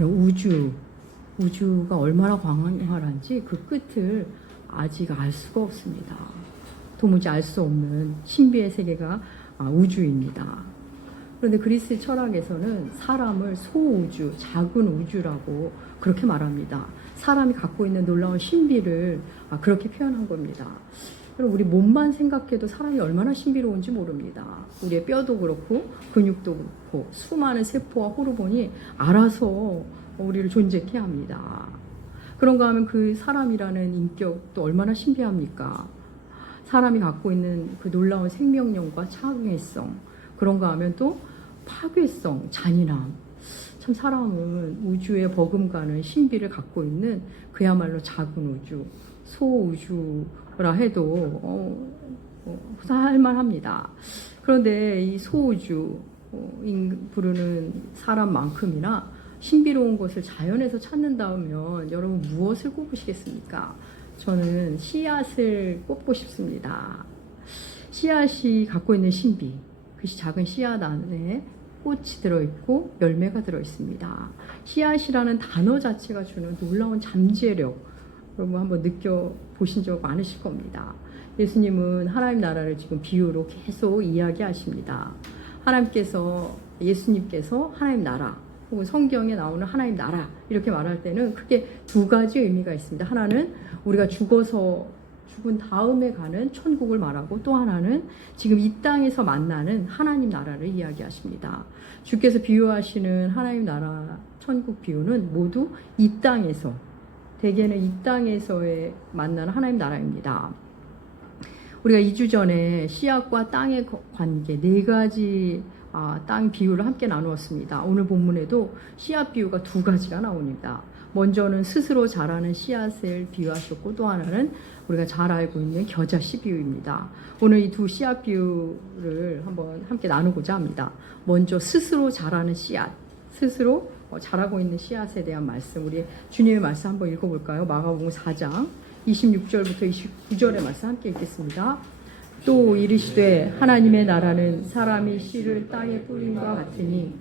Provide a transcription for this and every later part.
우주, 우주가 얼마나 광활한지 그 끝을 아직 알 수가 없습니다. 도무지 알 수 없는 신비의 세계가 아, 우주입니다. 그런데 그리스 철학에서는 사람을 소우주, 작은 우주라고 그렇게 말합니다. 사람이 갖고 있는 놀라운 신비를 아, 그렇게 표현한 겁니다. 그럼 우리 몸만 생각해도 사람이 얼마나 신비로운지 모릅니다. 우리의 뼈도 그렇고 근육도 그렇고 수많은 세포와 호르몬이 알아서 우리를 존재케 합니다. 그런가 하면 그 사람이라는 인격도 얼마나 신비합니까? 사람이 갖고 있는 그 놀라운 생명력과 창의성 그런가 하면 또 파괴성, 잔인함. 참 사람은 우주에 버금가는 신비를 갖고 있는 그야말로 작은 우주, 소우주라 해도 어, 어, 살만합니다. 그런데 이 소우주 어, 인 부르는 사람만큼이나 신비로운 것을 자연에서 찾는다면 여러분 무엇을 꼽으시겠습니까? 저는 씨앗을 꼽고 싶습니다. 씨앗이 갖고 있는 신비, 그 작은 씨앗 안에 꽃이 들어있고 열매가 들어있습니다. 씨앗이라는 단어 자체가 주는 놀라운 잠재력, 여러분 한번 느껴보신 적 많으실 겁니다. 예수님은 하나님 나라를 지금 비유로 계속 이야기하십니다. 하나님께서, 예수님께서 하나님 나라, 혹은 성경에 나오는 하나님 나라, 이렇게 말할 때는 크게 두 가지 의미가 있습니다. 하나는 우리가 죽어서 죽은 다음에 가는 천국을 말하고 또 하나는 지금 이 땅에서 만나는 하나님 나라를 이야기하십니다. 주께서 비유하시는 하나님 나라 천국 비유는 모두 이 땅에서 대개는 이 땅에서의 만나는 하나님 나라입니다. 우리가 2주 전에 씨앗과 땅의 관계 네 가지 아, 땅 비유를 함께 나누었습니다. 오늘 본문에도 씨앗 비유가 두 가지가 나옵니다. 먼저는 스스로 자라는 씨앗을 비유하셨고 또 하나는 우리가 잘 알고 있는 겨자씨 비유입니다. 오늘 이 두 씨앗 비유를 한번 함께 나누고자 합니다. 먼저 스스로 자라는 씨앗, 스스로 어, 자라고 있는 씨앗에 대한 말씀, 우리 주님의 말씀 한번 읽어볼까요? 마가복음 4장 26절부터 29절의 말씀 함께 읽겠습니다. 또 이르시되 하나님의 나라는 사람이 씨를 땅에 같으니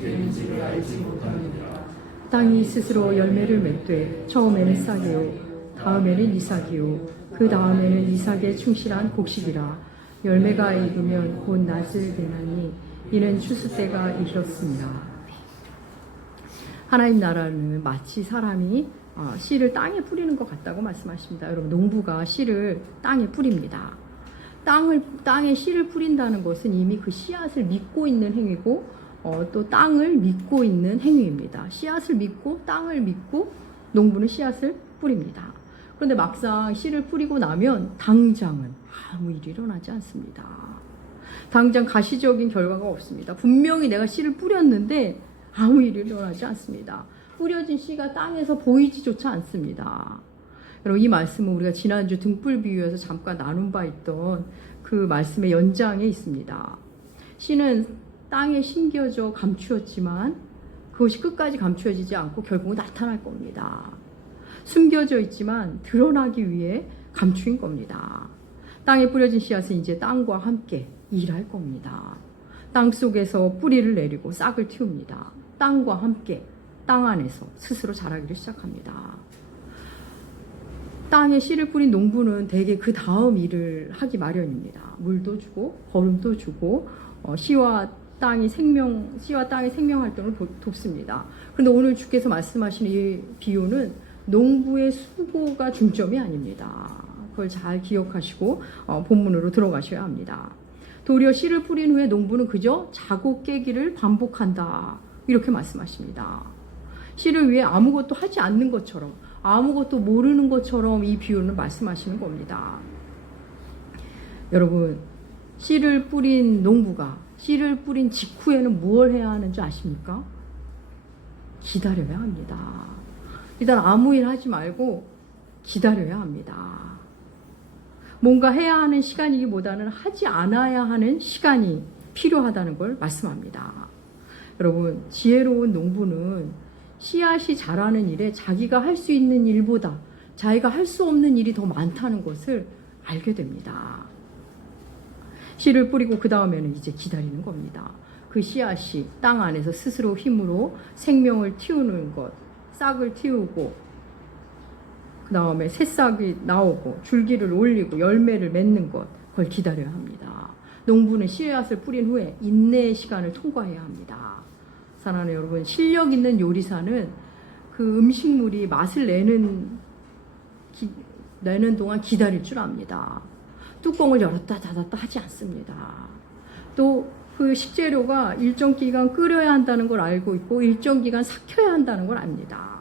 되는지를 알지 못하느니라 땅이 스스로 열매를 맺되 처음에는 싹이요 다음에는 이삭이요 그 다음에는 이삭에 충실한 곡식이라 열매가 익으면 곧 낫을 되나니 이는 추수 때가 이렇습니다. 하나님 나라는 마치 사람이 어, 씨를 땅에 뿌리는 것 같다고 말씀하십니다. 여러분 농부가 씨를 땅에 뿌립니다. 땅을 땅에 씨를 뿌린다는 것은 이미 그 씨앗을 믿고 있는 행위고 어, 또 땅을 믿고 있는 행위입니다. 씨앗을 믿고 땅을 믿고 농부는 씨앗을 뿌립니다. 그런데 막상 씨를 뿌리고 나면 당장은 아무 일이 일어나지 않습니다. 당장 가시적인 결과가 없습니다. 분명히 내가 씨를 뿌렸는데 아무 일이 일어나지 않습니다. 뿌려진 씨가 땅에서 보이지조차 않습니다. 여러분 이 말씀은 우리가 지난주 등불 비유에서 잠깐 나눈 바 있던 그 말씀의 연장에 있습니다. 씨는 땅에 심겨져 감추었지만 그것이 끝까지 감추어지지 않고 결국 나타날 겁니다. 숨겨져 있지만 드러나기 위해 감추인 겁니다. 땅에 뿌려진 씨앗은 이제 땅과 함께 일할 겁니다. 땅 속에서 뿌리를 내리고 싹을 틔웁니다. 땅과 함께 땅 안에서 스스로 자라기를 시작합니다. 땅에 씨를 뿌린 농부는 대개 그 다음 일을 하기 마련입니다. 물도 주고 거름도 주고 어, 씨와 땅이 생명 씨와 땅의 생명 활동을 도, 돕습니다. 그런데 오늘 주께서 말씀하시는 이 비유는 농부의 수고가 중점이 아닙니다. 그걸 잘 기억하시고 어, 본문으로 들어가셔야 합니다. 도리어 씨를 뿌린 후에 농부는 그저 자고 깨기를 반복한다. 이렇게 말씀하십니다. 씨를 위해 아무것도 하지 않는 것처럼 아무것도 모르는 것처럼 이 비유는 말씀하시는 겁니다. 여러분, 씨를 뿌린 농부가 씨를 뿌린 직후에는 무엇을 해야 하는지 아십니까? 기다려야 합니다. 일단 아무 일 하지 말고 기다려야 합니다. 뭔가 해야 하는 시간이기보다는 하지 않아야 하는 시간이 필요하다는 걸 말씀합니다. 여러분, 지혜로운 농부는 씨앗이 자라는 일에 자기가 할 수 있는 일보다 자기가 할 수 없는 일이 더 많다는 것을 알게 됩니다. 씨를 뿌리고 그 다음에는 이제 기다리는 겁니다. 그 씨앗이 땅 안에서 스스로 힘으로 생명을 틔우는 것, 싹을 틔우고 그 다음에 새싹이 나오고 줄기를 올리고 열매를 맺는 것, 그걸 기다려야 합니다. 농부는 씨앗을 뿌린 후에 인내의 시간을 통과해야 합니다. 사랑하는 여러분, 실력 있는 요리사는 그 음식물이 맛을 내는 기- 내는 동안 기다릴 줄 압니다. 뚜껑을 열었다 닫았다 하지 않습니다. 또 그 식재료가 일정 기간 끓여야 한다는 걸 알고 있고 일정 기간 삭혀야 한다는 걸 압니다.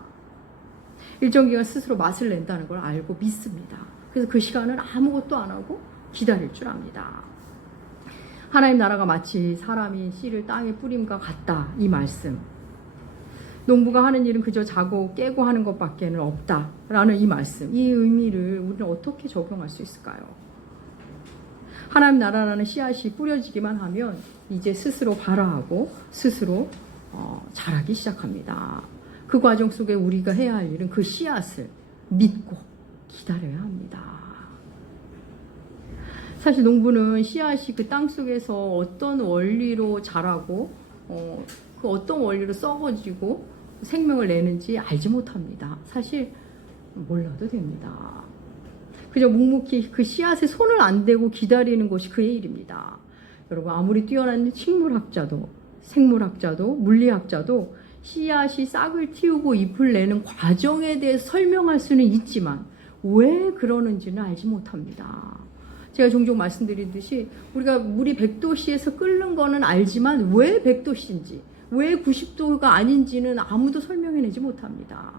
일정 기간 스스로 맛을 낸다는 걸 알고 믿습니다. 그래서 그 시간은 아무것도 안 하고 기다릴 줄 압니다. 하나님 나라가 마치 사람이 씨를 땅에 뿌림과 같다. 이 말씀. 농부가 하는 일은 그저 자고 깨고 하는 것밖에는 없다 라는 이 말씀. 이 의미를 우리는 어떻게 적용할 수 있을까요? 하나님 나라라는 씨앗이 뿌려지기만 하면 이제 스스로 발화하고 스스로 어, 자라기 시작합니다. 그 과정 속에 우리가 해야 할 일은 그 씨앗을 믿고 기다려야 합니다. 사실 농부는 씨앗이 그 땅 속에서 어떤 원리로 자라고 어, 그 어떤 원리로 썩어지고 생명을 내는지 알지 못합니다. 사실 몰라도 됩니다. 그저 묵묵히 그 씨앗에 손을 안 대고 기다리는 것이 그의 일입니다. 여러분 아무리 뛰어난 식물학자도 생물학자도 물리학자도 씨앗이 싹을 틔우고 잎을 내는 과정에 대해 설명할 수는 있지만 왜 그러는지는 알지 못합니다. 제가 종종 말씀드리듯이 우리가 물이 100도씨에서 끓는 거는 알지만 왜 100도씨인지 왜 90도가 아닌지는 아무도 설명해내지 못합니다.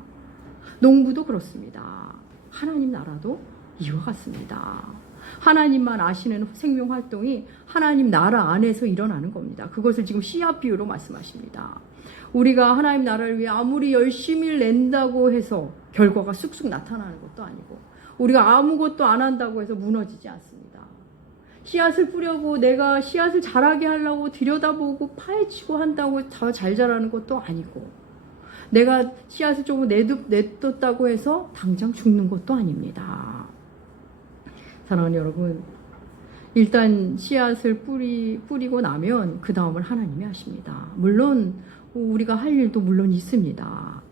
농부도 그렇습니다. 하나님 나라도 이와 같습니다. 하나님만 아시는 생명 활동이 하나님 나라 안에서 일어나는 겁니다. 그것을 지금 씨앗 비유로 말씀하십니다. 우리가 하나님 나라를 위해 아무리 열심히 낸다고 해서 결과가 쑥쑥 나타나는 것도 아니고 우리가 아무것도 안 한다고 해서 무너지지 않습니다. 씨앗을 뿌려고 내가 씨앗을 자라게 하려고 들여다보고 파헤치고 한다고 더잘 자라는 것도 아니고 내가 씨앗을 조금 내두, 내뒀다고 해서 당장 죽는 것도 아닙니다. 사랑하는 여러분, 일단 씨앗을 뿌리, 뿌리고 나면 그 다음을 하나님이 하십니다. 물론 우리가 할 일도 물론 있습니다.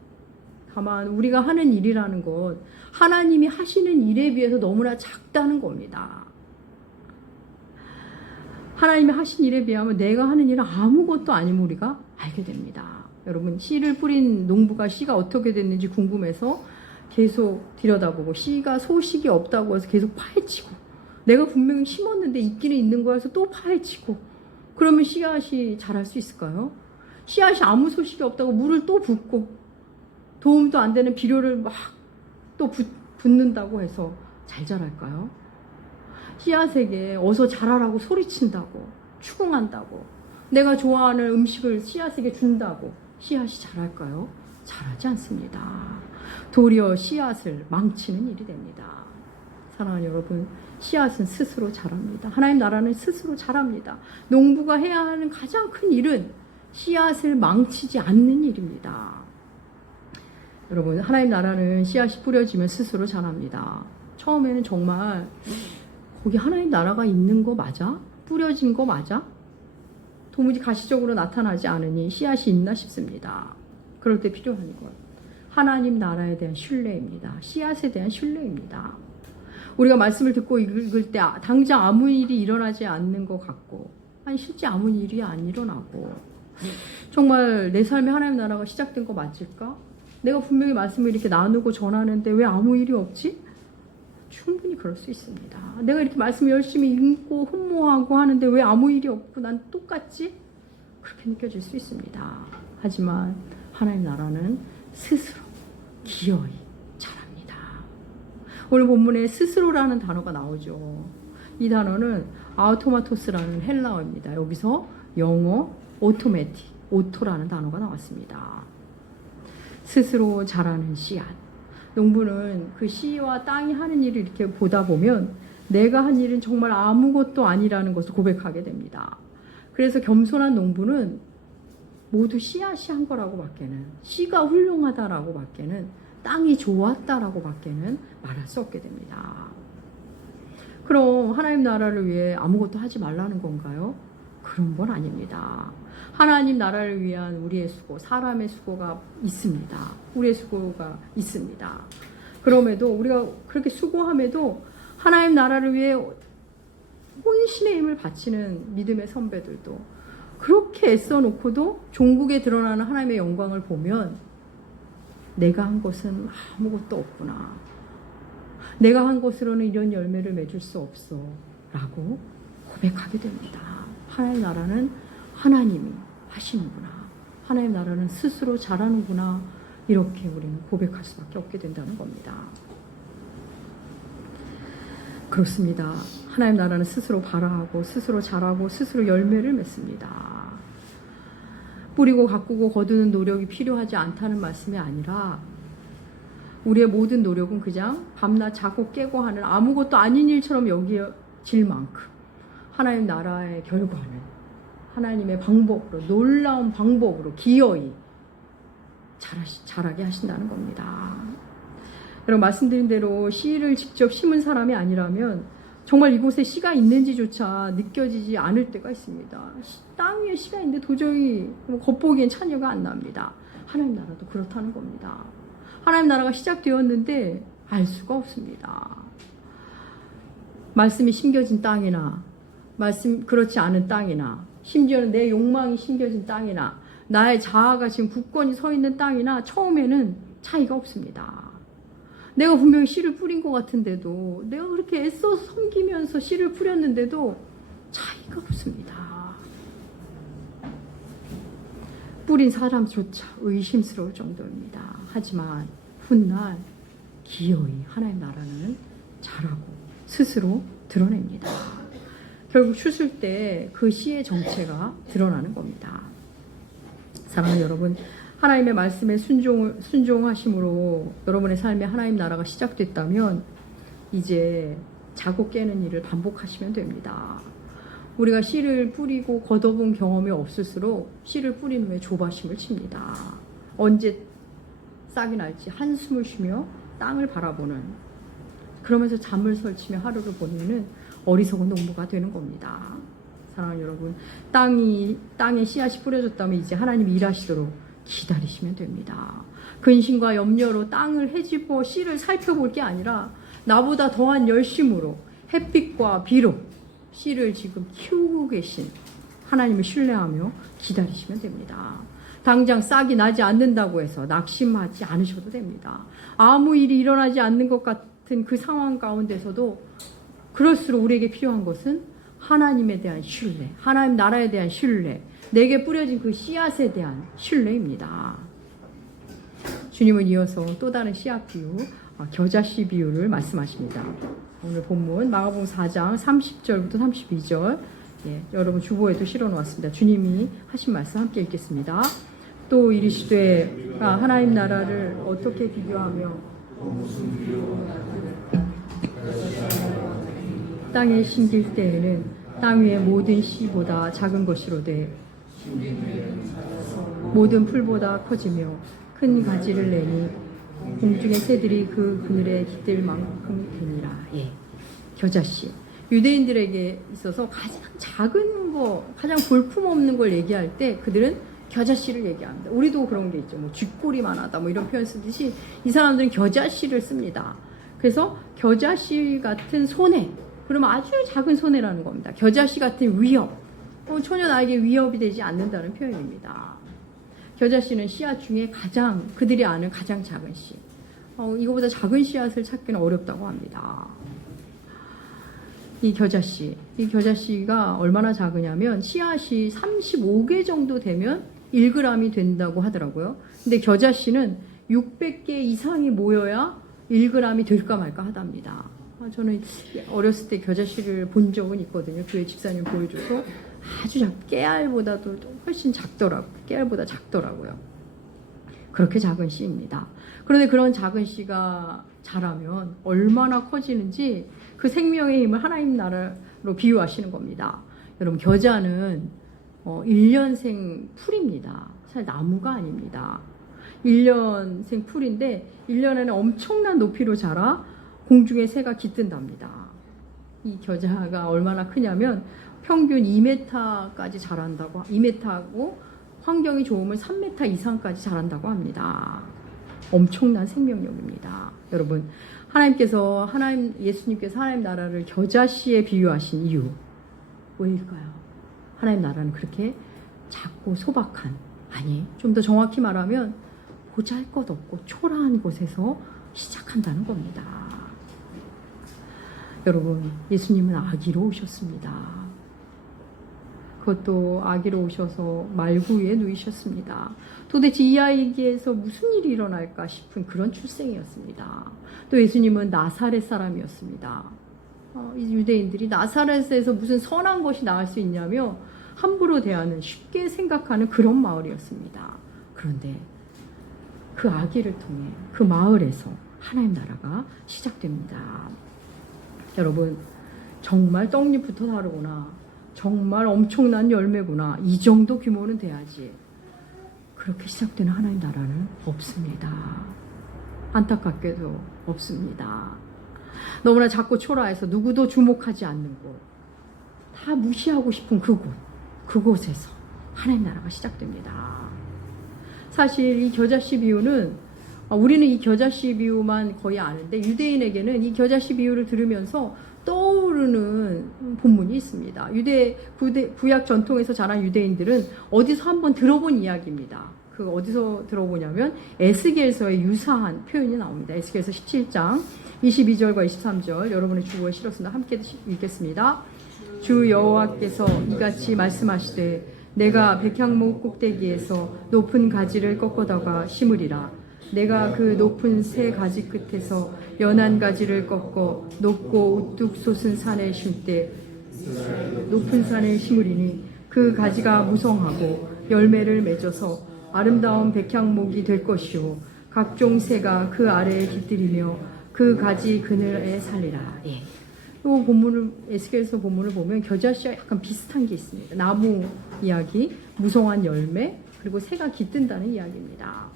다만 우리가 하는 일이라는 것 하나님이 하시는 일에 비해서 너무나 작다는 겁니다. 하나님이 하신 일에 비하면 내가 하는 일은 아무것도 아님을 우리가 알게 됩니다. 여러분 씨를 뿌린 농부가 씨가 어떻게 됐는지 궁금해서 계속 들여다보고 씨가 소식이 없다고 해서 계속 파헤치고 내가 분명히 심었는데 있기는 있는 거여서 또 파헤치고 그러면 씨앗이 자랄 수 있을까요? 씨앗이 아무 소식이 없다고 물을 또 붓고 도움도 안 되는 비료를 막 또 붓는다고 해서 잘 자랄까요? 씨앗에게 어서 자라라고 소리친다고 추궁한다고 내가 좋아하는 음식을 씨앗에게 준다고 씨앗이 자랄까요? 자라지 않습니다. 도리어 씨앗을 망치는 일이 됩니다. 사랑하는 여러분, 씨앗은 스스로 자랍니다. 하나님 나라는 스스로 자랍니다. 농부가 해야 하는 가장 큰 일은 씨앗을 망치지 않는 일입니다. 여러분, 하나님 나라는 씨앗이 뿌려지면 스스로 자랍니다. 처음에는 정말 거기 하나님 나라가 있는 거 맞아? 뿌려진 거 맞아? 도무지 가시적으로 나타나지 않으니 씨앗이 있나 싶습니다. 그럴 때 필요한 것. 하나님 나라에 대한 신뢰입니다. 씨앗에 대한 신뢰입니다. 우리가 말씀을 듣고 읽을 때 아- 당장 아무 일이 일어나지 않는 것 같고, 아니, 실제 아무 일이 안 일어나고, 정말 내 삶에 하나님 나라가 시작된 거 맞을까? 내가 분명히 말씀을 이렇게 나누고 전하는데 왜 아무 일이 없지? 충분히 그럴 수 있습니다. 내가 이렇게 말씀 열심히 읽고 흠모하고 하는데 왜 아무 일이 없고 난 똑같지? 그렇게 느껴질 수 있습니다. 하지만 하나님 나라는 스스로 기어이 자랍니다. 오늘 본문에 스스로라는 단어가 나오죠. 이 단어는 아우토마토스라는 헬라어입니다. 여기서 영어 오토매틱, 오토라는 단어가 나왔습니다. 스스로 자라는 씨앗. 농부는 그 씨와 땅이 하는 일을 이렇게 보다 보면 내가 한 일은 정말 아무것도 아니라는 것을 고백하게 됩니다. 그래서 겸손한 농부는 모두 씨앗이 한 거라고 밖에는 씨가 훌륭하다라고 밖에는 땅이 좋았다라고 밖에는 말할 수 없게 됩니다. 그럼 하나님 나라를 위해 아무것도 하지 말라는 건가요? 그런 건 아닙니다. 하나님 나라를 위한 우리의 수고, 사람의 수고가 있습니다. 우리의 수고가 있습니다. 그럼에도 우리가 그렇게 수고함에도 하나님 나라를 위해 혼신의 힘을 바치는 믿음의 선배들도 그렇게 애써 놓고도 종국에 드러나는 하나님의 영광을 보면 내가 한 것은 아무것도 없구나. 내가 한 것으로는 이런 열매를 맺을 수 없어. 라고 고백하게 됩니다. 하나님 나라는 하나님이 하시는구나. 하나님 나라는 스스로 잘하는구나. 이렇게 우리는 고백할 수밖에 없게 된다는 겁니다. 그렇습니다. 하나님 나라는 스스로 발화하고 스스로 자라고 스스로 열매를 맺습니다. 뿌리고 가꾸고 거두는 노력이 필요하지 않다는 말씀이 아니라 우리의 모든 노력은 그냥 밤낮 자고 깨고 하는 아무것도 아닌 일처럼 여겨질 만큼 하나님 나라의 결과는 하나님의 방법으로 놀라운 방법으로 기어이 잘하게 하신다는 겁니다. 여러분 말씀드린 대로 씨를 직접 심은 사람이 아니라면 정말 이곳에 씨가 있는지조차 느껴지지 않을 때가 있습니다. 씨- 땅 위에 씨가 있는데 도저히 뭐 겉보기엔 찬여가 안 납니다. 하나님 나라도 그렇다는 겁니다. 하나님 나라가 시작되었는데 알 수가 없습니다. 말씀이 심겨진 땅이나 말씀 그렇지 않은 땅이나 심지어는 내 욕망이 심겨진 땅이나 나의 자아가 지금 굳건히 서 있는 땅이나 처음에는 차이가 없습니다. 내가 분명히 씨를 뿌린 것 같은데도 내가 그렇게 애써 섬기면서 씨를 뿌렸는데도 차이가 없습니다. 뿌린 사람조차 의심스러울 정도입니다. 하지만 훗날 기어이 하나님 나라는 잘하고 스스로 드러냅니다. 결국 추술 때 그 씨의 정체가 드러나는 겁니다. 사랑하는 여러분, 하나님의 말씀에 순종, 순종하심으로 여러분의 삶에 하나님 나라가 시작됐다면 이제 자고 깨는 일을 반복하시면 됩니다. 우리가 씨를 뿌리고 걷어본 경험이 없을수록 씨를 뿌린 후에 조바심을 칩니다. 언제 싹이 날지 한숨을 쉬며 땅을 바라보는 그러면서 잠을 설치며 하루를 보내는 어리석은 농부가 되는 겁니다. 사랑하는 여러분, 땅이 땅에 씨앗이 뿌려졌다면 이제 하나님이 일하시도록 기다리시면 됩니다. 근심과 염려로 땅을 헤집어 씨를 살펴볼 게 아니라 나보다 더한 열심으로 햇빛과 비로 씨를 지금 키우고 계신 하나님을 신뢰하며 기다리시면 됩니다. 당장 싹이 나지 않는다고 해서 낙심하지 않으셔도 됩니다. 아무 일이 일어나지 않는 것 같은 그 상황 가운데서도 그럴수록 우리에게 필요한 것은 하나님에 대한 신뢰, 하나님 나라에 대한 신뢰, 내게 뿌려진 그 씨앗에 대한 신뢰입니다. 주님은 이어서 또 다른 씨앗 비유, 아, 겨자씨 비유를 말씀하십니다. 오늘 본문 마가복음 4장 30절부터 32절 예, 여러분 주보에도 실어 놓았습니다. 주님이 하신 말씀 함께 읽겠습니다. 또 이르시되 아, 하나님 나라를 어떻게 비교하며 땅에 심길 때에는 땅 위의 모든 씨보다 작은 것이로되 모든 풀보다 커지며 큰 가지를 내니 공중의 새들이 그 그늘에 깃들 만큼 되니라. 예. 겨자씨. 유대인들에게 있어서 가장 작은 거, 가장 볼품 없는 걸 얘기할 때 그들은 겨자씨를 얘기합니다. 우리도 그런 게 있죠. 뭐 쥐꼬리만 하다 뭐 이런 표현 쓰듯이 이 사람들은 겨자씨를 씁니다. 그래서 겨자씨 같은 손해, 그러면 아주 작은 손해라는 겁니다. 겨자씨 같은 위협, 어, 전혀 나에게 위협이 되지 않는다는 표현입니다. 겨자씨는 씨앗 중에 가장 그들이 아는 가장 작은 씨. 어, 이거보다 작은 씨앗을 찾기는 어렵다고 합니다. 이 겨자씨, 이 겨자씨가 얼마나 작으냐면 씨앗이 35개 정도 되면 1g이 된다고 하더라고요. 근데 겨자씨는 600개 이상이 모여야 1g이 될까 말까 하답니다. 아, 저는 어렸을 때 겨자씨를 본 적은 있거든요. 교회 집사님 보여줘서 아주 작, 깨알보다도 훨씬 작더라고. 깨알보다 작더라고요. 그렇게 작은 씨입니다. 그런데 그런 작은 씨가 자라면 얼마나 커지는지 그 생명의 힘을 하나님 나라로 비유하시는 겁니다. 여러분 겨자는 어, 1년생 풀입니다. 사실 나무가 아닙니다. 1년생 풀인데 1년에는 엄청난 높이로 자라 공중에 새가 깃든답니다. 이 겨자가 얼마나 크냐면 평균 2m까지 자란다고 2m고 환경이 좋으면 3m 이상까지 자란다고 합니다. 엄청난 생명력입니다. 여러분 하나님께서 하나님 예수님께서 하나님 나라를 겨자씨에 비유하신 이유 왜일까요? 하나님 나라는 그렇게 작고 소박한 아니 좀 더 정확히 말하면 보잘것없고 초라한 곳에서 시작한다는 겁니다. 여러분 예수님은 아기로 오셨습니다. 그것도 아기로 오셔서 말구에 누이셨습니다. 도대체 이 아이에게서 무슨 일이 일어날까 싶은 그런 출생이었습니다. 또 예수님은 나사렛 사람이었습니다. 어, 이 유대인들이 나사렛에서 무슨 선한 것이 나올 수 있냐며 함부로 대하는 쉽게 생각하는 그런 마을이었습니다. 그런데 그 아기를 통해 그 마을에서 하나님 나라가 시작됩니다. 여러분 정말 떡잎부터 다르구나. 정말 엄청난 열매구나. 이 정도 규모는 돼야지. 그렇게 시작되는 하나님 나라는 없습니다. 안타깝게도 없습니다. 너무나 작고 초라해서 누구도 주목하지 않는 곳, 다 무시하고 싶은 그곳, 그곳에서 하나님 나라가 시작됩니다. 사실 이 겨자씨 비유는 아, 우리는 이 겨자씨 비유만 거의 아는데 유대인에게는 이 겨자씨 비유를 들으면서 떠오르는 본문이 있습니다. 유대 구대, 구약 전통에서 자란 유대인들은 어디서 한번 들어본 이야기입니다. 그 어디서 들어보냐면 에스겔서에 유사한 표현이 나옵니다. 에스겔서 17장 22절과 23절 여러분의 주보에 실었습니다. 함께 읽겠습니다. 주 여호와께서 이같이 말씀하시되 내가 백향목 꼭대기에서 높은 가지를 꺾어다가 심으리라. 내가 그 높은 새 가지 끝에서 연한 가지를 꺾어 높고 우뚝 솟은 산에 심때 높은 산에 심으리니 그 가지가 무성하고 열매를 맺어서 아름다운 백향목이 될 것이요 각종 새가 그 아래에 깃들이며 그 가지 그늘에 살리라. 예. 이 본문을 에스겔서 본문을 보면 겨자씨와 약간 비슷한 게 있습니다. 나무 이야기, 무성한 열매, 그리고 새가 깃든다는 이야기입니다.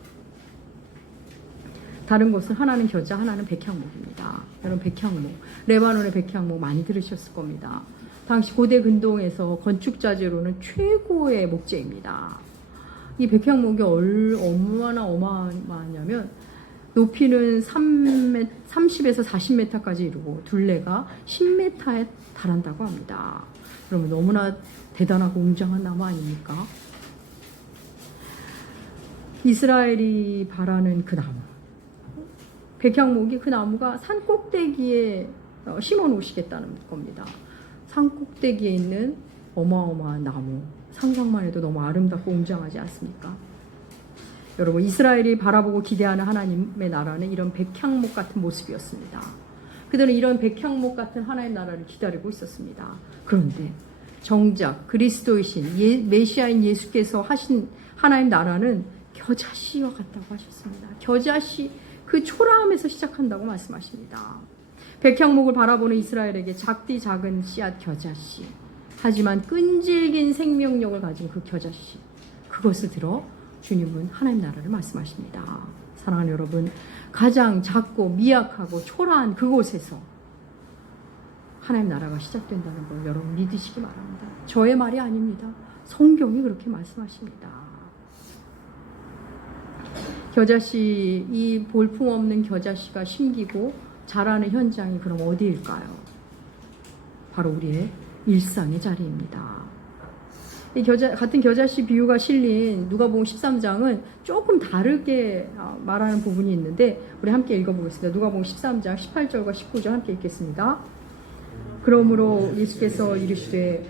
다른 것은 하나는 겨자, 하나는 백향목입니다. 여러분 백향목, 레바논의 백향목 많이 들으셨을 겁니다. 당시 고대 근동에서 건축 자재로는 최고의 목재입니다. 이 백향목이 얼마나 어마어마하냐면 높이는 3m, 30에서 40m까지 이르고 둘레가 10m에 달한다고 합니다. 그러면 너무나 대단하고 웅장한 나무 아닙니까? 이스라엘이 바라는 그 나무. 백향목이 그 나무가 산 꼭대기에 어, 심어 놓으시겠다는 겁니다. 산 꼭대기에 있는 어마어마한 나무. 상상만 해도 너무 아름답고 웅장하지 않습니까? 여러분 이스라엘이 바라보고 기대하는 하나님의 나라는 이런 백향목 같은 모습이었습니다. 그들은 이런 백향목 같은 하나님 나라를 기다리고 있었습니다. 그런데 정작 그리스도이신 예, 메시아인 예수께서 하신 하나님 나라는 겨자씨와 같다고 하셨습니다. 겨자씨 그 초라함에서 시작한다고 말씀하십니다. 백향목을 바라보는 이스라엘에게 작디 작은 씨앗 겨자씨 하지만 끈질긴 생명력을 가진 그 겨자씨 그것을 들어 주님은 하나님 나라를 말씀하십니다. 사랑하는 여러분, 가장 작고 미약하고 초라한 그곳에서 하나님 나라가 시작된다는 걸 여러분 믿으시기 바랍니다. 저의 말이 아닙니다. 성경이 그렇게 말씀하십니다. 겨자씨, 이 볼품 없는 겨자씨가 심기고 자라는 현장이 그럼 어디일까요? 바로 우리의 일상의 자리입니다. 이 겨자, 같은 겨자씨 비유가 실린 누가복음 13장은 조금 다르게 어, 말하는 부분이 있는데 우리 함께 읽어보겠습니다. 누가복음 13장 18절과 19절 함께 읽겠습니다. 그러므로 예수께서 이르시되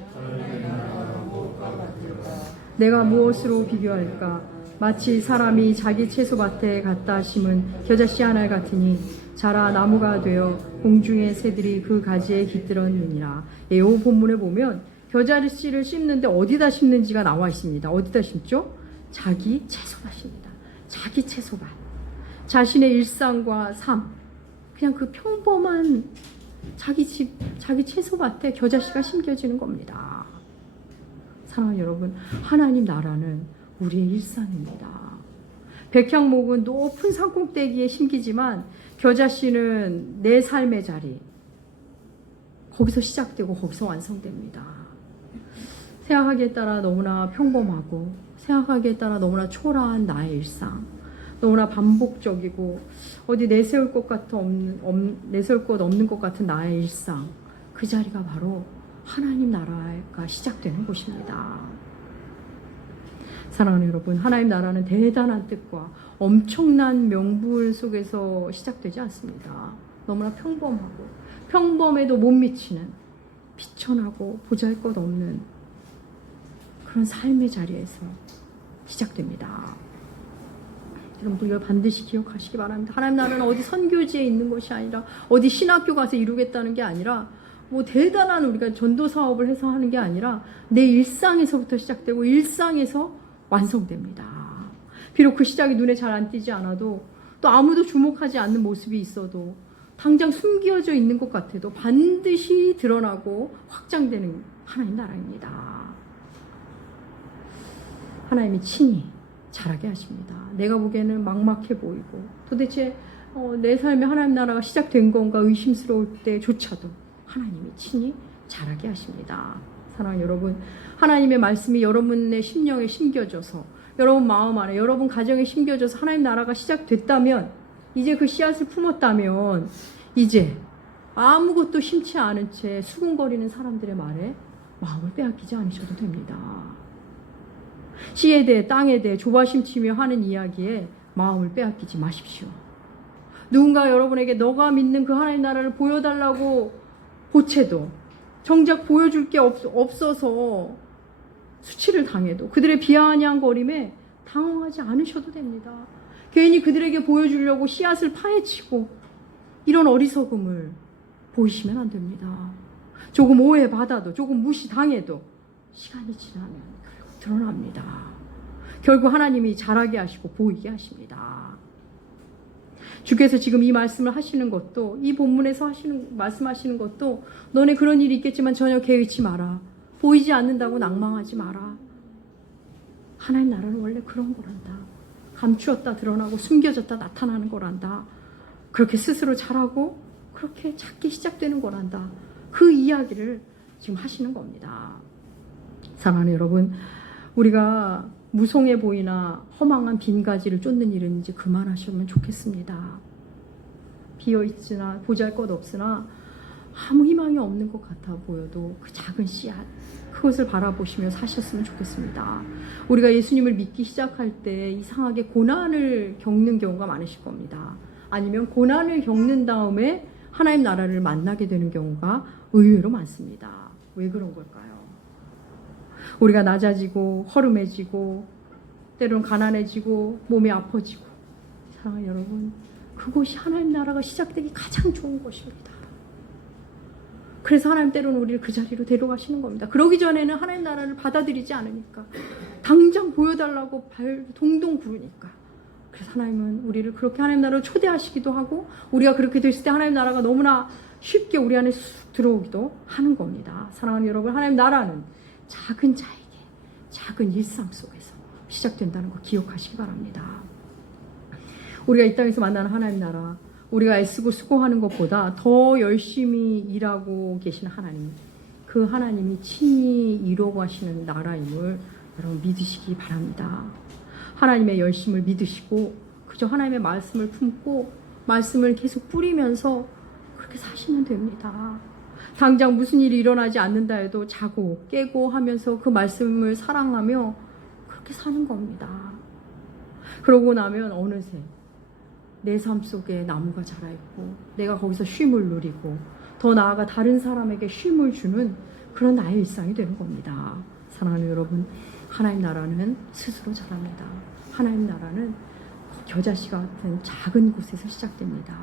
내가 무엇으로 비교할까? 마치 사람이 자기 채소밭에 갖다 심은 겨자씨 하나 같으니 자라 나무가 되어 공중의 새들이 그 가지에 깃들었느니라. 예, 이 본문에 보면 겨자씨를 심는데 어디다 심는지가 나와 있습니다. 어디다 심죠? 자기 채소밭입니다. 자기 채소밭. 자신의 일상과 삶. 그냥 그 평범한 자기 집, 자기 채소밭에 겨자씨가 심겨지는 겁니다. 사랑하는 여러분, 하나님 나라는 우리의 일상입니다. 백향목은 높은 산꼭대기에 심기지만 겨자씨는 내 삶의 자리, 거기서 시작되고 거기서 완성됩니다. 생각하기에 따라 너무나 평범하고 생각하기에 따라 너무나 초라한 나의 일상, 너무나 반복적이고 어디 내세울 것 같은 없는, 없, 내세울 것 없는 것 같은 나의 일상, 그 자리가 바로 하나님 나라가 시작되는 곳입니다. 사랑하는 여러분, 하나님 나라는 대단한 뜻과 엄청난 명분 속에서 시작되지 않습니다. 너무나 평범하고 평범에도 못 미치는 비천하고 보잘것 없는 그런 삶의 자리에서 시작됩니다. 여러분 이걸 반드시 기억하시기 바랍니다. 하나님 나라는 어디 선교지에 있는 것이 아니라 어디 신학교 가서 이루겠다는 게 아니라 뭐 대단한 우리가 전도 사업을 해서 하는 게 아니라 내 일상에서부터 시작되고 일상에서 완성됩니다. 비록 그 시작이 눈에 잘 안 띄지 않아도 또 아무도 주목하지 않는 모습이 있어도 당장 숨겨져 있는 것 같아도 반드시 드러나고 확장되는 하나님 나라입니다. 하나님이 친히 잘하게 하십니다. 내가 보기에는 막막해 보이고 도대체 어, 내 삶에 하나님 나라가 시작된 건가 의심스러울 때조차도 하나님이 친히 잘하게 하십니다. 사랑하는 여러분, 하나님의 말씀이 여러분의 심령에 심겨져서 여러분 마음 안에 여러분 가정에 심겨져서 하나님 나라가 시작됐다면 이제 그 씨앗을 품었다면 이제 아무것도 심치 않은 채 수군거리는 사람들의 말에 마음을 빼앗기지 않으셔도 됩니다. 씨에 대해 땅에 대해 조바심치며 하는 이야기에 마음을 빼앗기지 마십시오. 누군가 여러분에게 너가 믿는 그 하나님 나라를 보여달라고 보채도 정작 보여줄 게 없, 없어서 수치를 당해도 그들의 비아냥거림에 당황하지 않으셔도 됩니다. 괜히 그들에게 보여주려고 씨앗을 파헤치고 이런 어리석음을 보이시면 안 됩니다. 조금 오해받아도 조금 무시당해도 시간이 지나면 결국 드러납니다. 결국 하나님이 잘하게 하시고 보이게 하십니다. 주께서 지금 이 말씀을 하시는 것도 이 본문에서 하시는 말씀하시는 것도 너네 그런 일이 있겠지만 전혀 개의치 마라. 보이지 않는다고 낭망하지 마라. 하나님 나라는 원래 그런 거란다. 감추었다 드러나고 숨겨졌다 나타나는 거란다. 그렇게 스스로 잘하고 그렇게 작게 시작되는 거란다. 그 이야기를 지금 하시는 겁니다. 사랑하는 여러분, 우리가 무성해 보이나 허망한 빈 가지를 쫓는 이제 그만하시면 좋겠습니다. 비어 있으나 보잘 것 없으나 아무 희망이 없는 것 같아 보여도 그 작은 씨앗 그것을 바라보시며 사셨으면 좋겠습니다. 우리가 예수님을 믿기 시작할 때 이상하게 고난을 겪는 경우가 많으실 겁니다. 아니면 고난을 겪는 다음에 하나님 나라를 만나게 되는 경우가 의외로 많습니다. 왜 그런 걸까요? 우리가 낮아지고 허름해지고 때로는 가난해지고 몸이 아파지고 사랑하는 여러분 그곳이 하나님 나라가 시작되기 가장 좋은 곳입니다. 그래서 하나님 때로는 우리를 그 자리로 데려가시는 겁니다. 그러기 전에는 하나님 나라를 받아들이지 않으니까 당장 보여달라고 발 동동 구르니까 그래서 하나님은 우리를 그렇게 하나님 나라로 초대하시기도 하고 우리가 그렇게 됐을 때 하나님 나라가 너무나 쉽게 우리 안에 쑥 들어오기도 하는 겁니다. 사랑하는 여러분 하나님 나라는 작은 자에게 작은 일상 속에서 시작된다는 거 기억하시기 바랍니다. 우리가 이 땅에서 만나는 하나님 나라, 우리가 애쓰고 수고하는 것보다 더 열심히 일하고 계신 하나님, 그 하나님이 친히 이루어 가시는 나라임을 여러분 믿으시기 바랍니다. 하나님의 열심을 믿으시고 그저 하나님의 말씀을 품고 말씀을 계속 뿌리면서 그렇게 사시면 됩니다. 당장 무슨 일이 일어나지 않는다 해도 자고 깨고 하면서 그 말씀을 사랑하며 그렇게 사는 겁니다. 그러고 나면 어느새 내 삶 속에 나무가 자라있고 내가 거기서 쉼을 누리고 더 나아가 다른 사람에게 쉼을 주는 그런 나의 일상이 되는 겁니다. 사랑하는 여러분, 하나님 나라는 스스로 자랍니다. 하나님 나라는 겨자씨 같은 작은 곳에서 시작됩니다.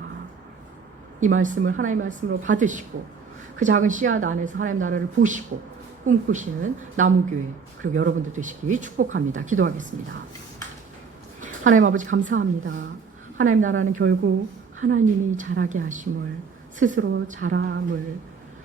이 말씀을 하나님의 말씀으로 받으시고 그 작은 씨앗 안에서 하나님 나라를 보시고 꿈꾸시는 나무교회 그리고 여러분들 되시기 축복합니다. 기도하겠습니다. 하나님 아버지 감사합니다. 하나님 나라는 결국 하나님이 자라게 하심을 스스로 자람을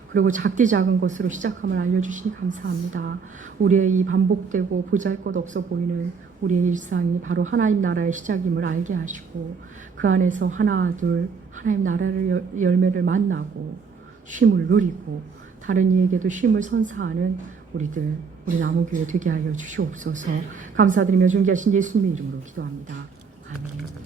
그리고 작디 작은 것으로 시작함을 알려주시니 감사합니다. 우리의 이 반복되고 보잘 것 없어 보이는 우리의 일상이 바로 하나님 나라의 시작임을 알게 하시고 그 안에서 하나 둘 하나님 나라를 열- 열매를 만나고 쉼을 누리고 다른 이에게도 쉼을 선사하는 우리들 우리 나무교회 되게 하여 주시옵소서 감사드리며 존귀하신 예수님의 이름으로 기도합니다. 아멘.